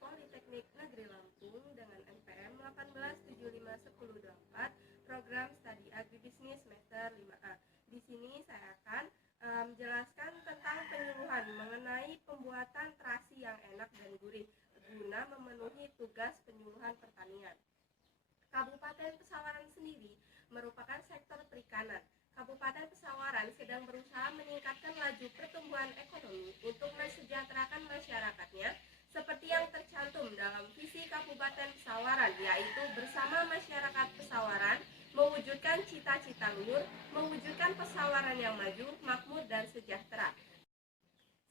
Politeknik Negeri Lampung dengan NPM 1875104 program Studi Agribisnis semester 5A. Di sini saya akan menjelaskan tentang penyuluhan mengenai pembuatan terasi yang enak dan gurih guna memenuhi tugas penyuluhan pertanian. Kabupaten Pesawaran sendiri merupakan sektor perikanan. Kabupaten Pesawaran sedang berusaha meningkatkan laju pertumbuhan ekonomi untuk mensejahterakan masyarakatnya seperti yang tercantum dalam visi Kabupaten Pesawaran, yaitu bersama masyarakat Pesawaran mewujudkan cita-cita luhur, mewujudkan Pesawaran yang maju, makmur, dan sejahtera.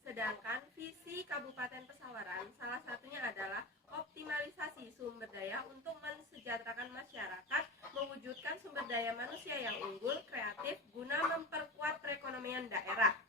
Sedangkan visi Kabupaten Pesawaran salah satunya adalah optimalisasi sumber daya untuk mensejahterakan masyarakat, mewujudkan sumber daya manusia yang unggul, kreatif, guna memperkuat perekonomian daerah.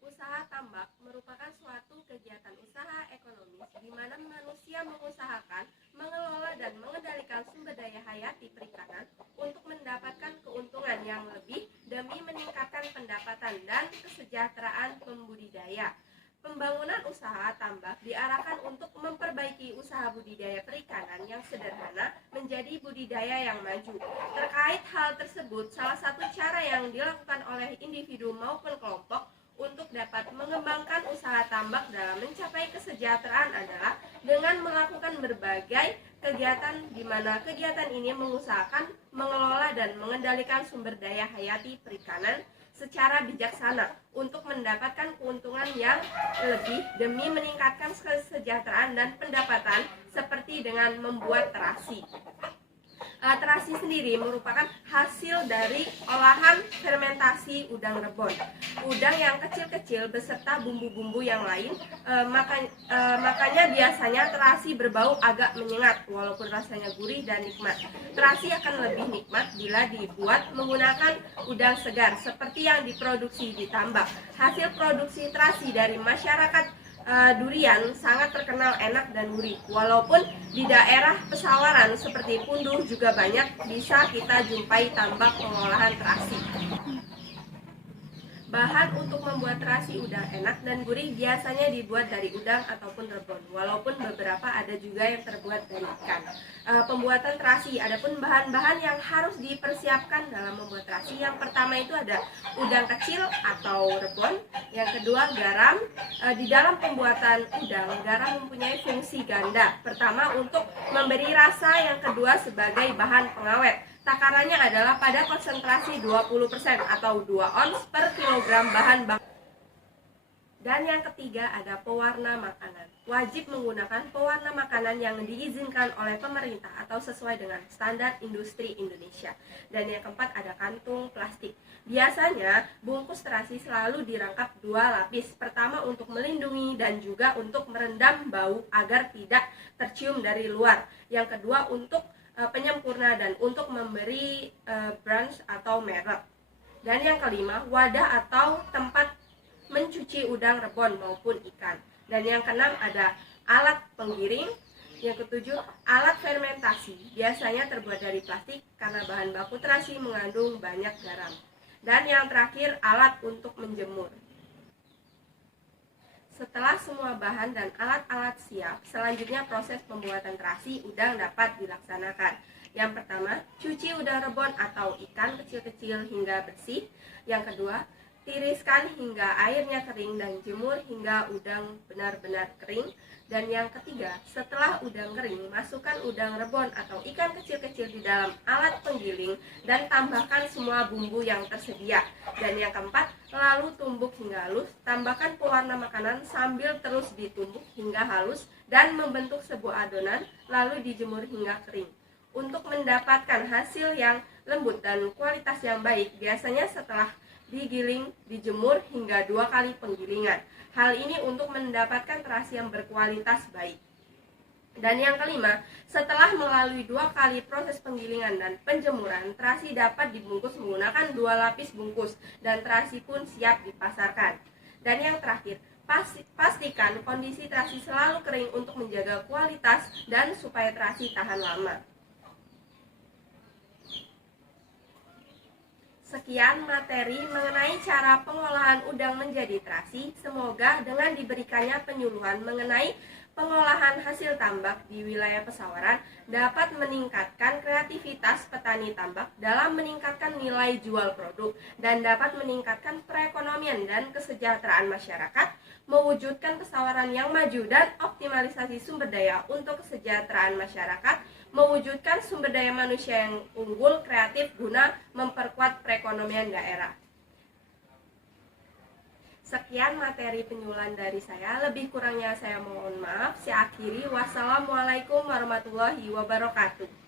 Usaha tambak merupakan suatu kegiatan usaha ekonomis di mana manusia mengusahakan, mengelola dan mengendalikan sumber daya hayati perikanan untuk mendapatkan keuntungan yang lebih demi meningkatkan pendapatan dan kesejahteraan pembudidaya. Pembangunan usaha tambak diarahkan untuk memperbaiki usaha budidaya perikanan yang sederhana menjadi budidaya yang maju. Terkait hal tersebut, salah satu cara yang dilakukan oleh individu maupun kelompok untuk dapat mengembangkan usaha tambak dalam mencapai kesejahteraan adalah dengan melakukan berbagai kegiatan di mana kegiatan ini mengusahakan, mengelola dan mengendalikan sumber daya hayati perikanan secara bijaksana untuk mendapatkan keuntungan yang lebih demi meningkatkan kesejahteraan dan pendapatan seperti dengan membuat terasi. Terasi sendiri merupakan hasil dari olahan fermentasi udang rebon. Udang yang kecil-kecil beserta bumbu-bumbu yang lain, makanya biasanya terasi berbau agak menyengat walaupun rasanya gurih dan nikmat. Terasi akan lebih nikmat bila dibuat menggunakan udang segar seperti yang diproduksi di tambak. Hasil produksi terasi dari masyarakat durian sangat terkenal enak dan gurih. Walaupun di daerah Pesawaran seperti Punduh juga banyak bisa kita jumpai tambak pengolahan terasi. Bahan untuk membuat terasi udang enak dan gurih biasanya dibuat dari udang ataupun rebon, walaupun beberapa ada juga yang terbuat dari ikan. Pembuatan terasi, adapun bahan-bahan yang harus dipersiapkan dalam membuat terasi, yang pertama itu ada udang kecil atau rebon, yang kedua garam. Di dalam pembuatan udang, garam mempunyai fungsi ganda. Pertama untuk memberi rasa, yang kedua sebagai bahan pengawet. Takarannya adalah pada konsentrasi 20% atau 2 ons per kilogram bahan baku. Dan yang ketiga ada pewarna makanan. Wajib menggunakan pewarna makanan yang diizinkan oleh pemerintah atau sesuai dengan standar industri Indonesia. Dan yang keempat ada kantung plastik. Biasanya bungkus terasi selalu dirangkap 2 lapis. Pertama untuk melindungi dan juga untuk merendam bau agar tidak tercium dari luar. Yang kedua untuk penyempurna dan untuk memberi brand atau merek. Dan yang kelima, wadah atau tempat mencuci udang rebon maupun ikan. Dan yang keenam ada alat penggiring. Yang ketujuh, alat fermentasi. Biasanya terbuat dari plastik karena bahan baku terasi mengandung banyak garam. Dan yang terakhir, alat untuk menjemur. Setelah semua bahan dan alat-alat siap, selanjutnya proses pembuatan terasi udang dapat dilaksanakan. Yang pertama, cuci udang rebon atau ikan kecil-kecil hingga bersih. Yang kedua, tiriskan hingga airnya kering dan jemur hingga udang benar-benar kering. Dan yang ketiga, setelah udang kering, masukkan udang rebon atau ikan kecil-kecil di dalam alat penggiling dan tambahkan semua bumbu yang tersedia. Dan yang keempat, lalu tumbuk hingga halus, tambahkan pewarna makanan sambil terus ditumbuk hingga halus dan membentuk sebuah adonan, lalu dijemur hingga kering. Untuk mendapatkan hasil yang lembut dan kualitas yang baik, biasanya setelah digiling, dijemur hingga 2 kali penggilingan. Hal ini untuk mendapatkan terasi yang berkualitas baik. Dan yang kelima, setelah melalui 2 kali proses penggilingan dan penjemuran, terasi dapat dibungkus menggunakan 2 lapis bungkus dan terasi pun siap dipasarkan. Dan yang terakhir, pastikan kondisi terasi selalu kering untuk menjaga kualitas dan supaya terasi tahan lama. Sekian Sekian materi mengenai cara pengolahan udang menjadi terasi. Semoga dengan diberikannya penyuluhan mengenai pengolahan hasil tambak di wilayah Pesawaran dapat meningkatkan kreativitas petani tambak dalam meningkatkan nilai jual produk dan dapat meningkatkan perekonomian dan kesejahteraan masyarakat, mewujudkan Pesawaran yang maju dan optimalisasi sumber daya untuk kesejahteraan masyarakat, mewujudkan sumber daya manusia yang unggul, kreatif guna memperkuat perekonomian daerah. Sekian materi penyuluhan dari saya, lebih kurangnya saya mohon maaf. Saya akhiri, wassalamualaikum warahmatullahi wabarakatuh.